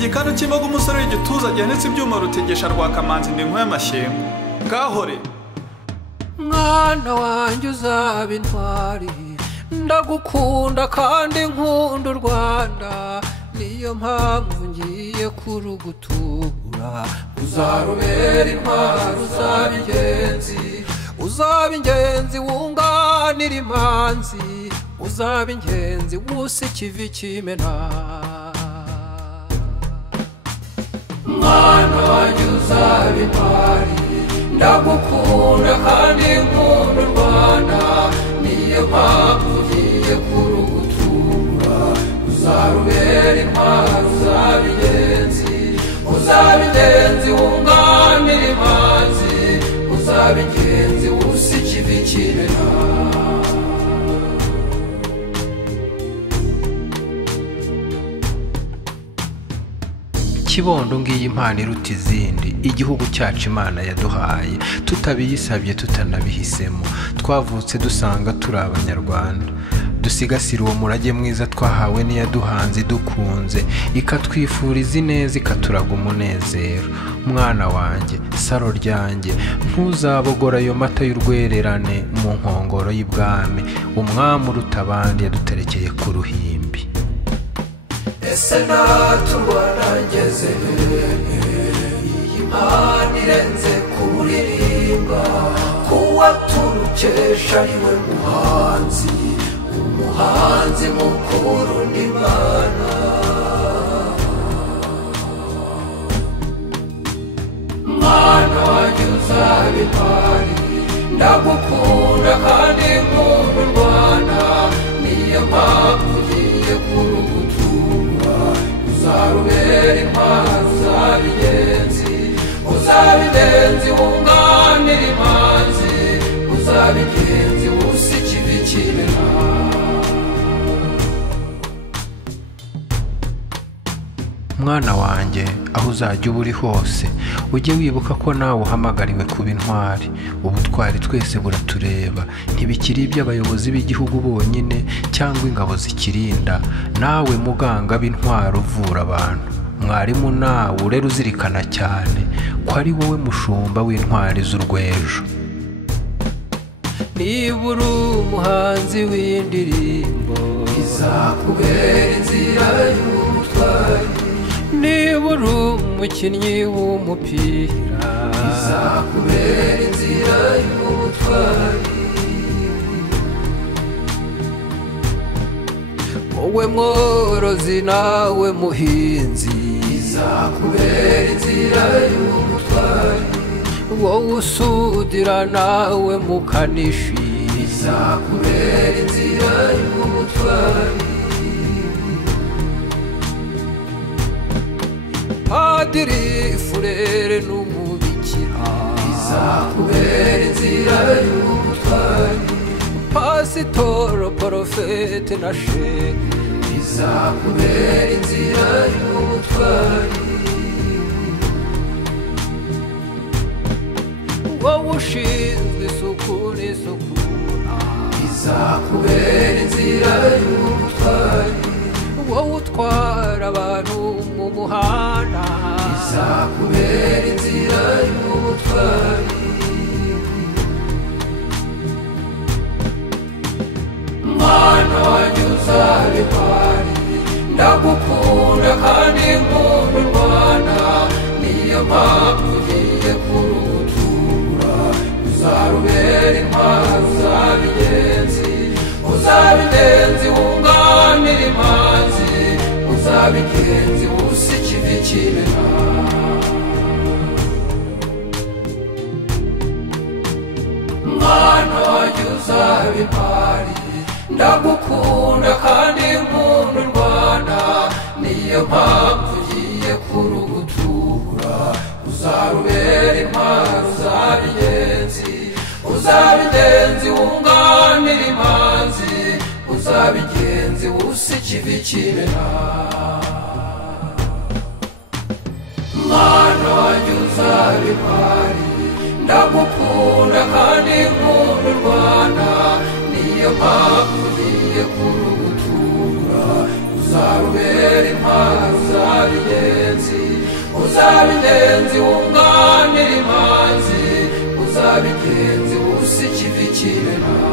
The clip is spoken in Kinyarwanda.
igikanu cy'imboga umusore w'igituza gihanitse ibyuma rutegesha rwakamanzi ndi nk'amashyengo ngahore mwana wanjye uzaba intwari ndagukunda kandi nkunda u Rwanda niyo mpamvu ngiye kurugutura uzarubere intwari uzaba ingenzi wunganire Imanzi uzaba ingenzi wuse ikivi cy'Imena mwana wanjye uzaba intwari ndagukunda kandi nkunda u Rwanda niyo mpamvu ngiye kurugutura uzarubere intwari uzaba ingenzi wunganire Imanzi uzaba ingenzi wuse ikivi cy'Imena Kibondo ngiyi impano iruta izindi igihugu cyacu Imana yaduhaye tutabiyisabye tutanabihisemo twavutse dusanga turi abanyarwanda dusigasira uwo murage mwiza twahawe n'iyaduhanze dukunze ikatwifuriza ineza ikaturaga umunezero mwana wanjye saro ryanjye ntuzabogora ayo mata y'urwererane mu nkongoro y'ibwami umwami uruta abandi yaduterekeye ku ruhimbi ese naturwana ngeze iyi mpano irenze kuririmba kuwa turukesha ariwe umuhanzi mukuru n'Imana mwana wanjye uzaba intwari ndagukunda kandi nkunda u Rwanda niyo mpamvu ngiye kurugutura uzarubere intwari uzaba ingenzi wunganire Imanzi uzaba ingenzi wuse ikivi cy'Imena mwana wanjye aho uzajya uba uri hose ujye wibuka ko nawe uhamagariwe kuba intwari ubutwari twese buratureba ntibikiri iby'abayobozi b'igihugu bonyine cyangwa ingabo zikirinda nawe muganga b'intwari uvura abantu mwarimu nawe urera uzirikana cyane ko ari wowe mushumba w'intwari z'urwejo niba uri umuhanzi w'indirimbo izakubera inzira y'ubutwari niba uri umukinnyi w'umupira izakubera inzira y'ubutwari wowe mworozi nawe muhinzi izakubera inzira y'ubutwari wowe usudira nawe mukanishi izakubera inzira y'ubutwari padiri furere n'umubikira izakubera inzira y'ubutwari pasitoro porofete na shehe izakubera inzira y'ubutwari wowe ushinzwe isuku n'isukura izakubera inzira y'ubutwari wowe utwara abantu mu muhanda izakubera inzira y'ubutwari mwana wanjye uzaba intwari ndagukunda kandi nkunda u Rwanda niyo mpamvu ngiye kurugutura uzarubere intwari uzaba ingenzi wunganire Imanzi uzaba ingenzi wuse ikivi cy'Imena mwana wanjye uzaba intwari ndagukunda kandi nkunda u Rwanda niyo mpamvu ngiye kurugutura uzarubere intwari uzaba ingenzi wunganire Imanzi uzaba ingenzi wuse ikivi cy'Imena mwana wanjye uzaba intwari ndagukunda kandi nkunda u Rwanda niyo mpamvu ngiye kurugutura uzarubere intwari Uzabe ingenzi wunganire Imanzi, uzabe ingenzi wuse ikivi cy'Imena.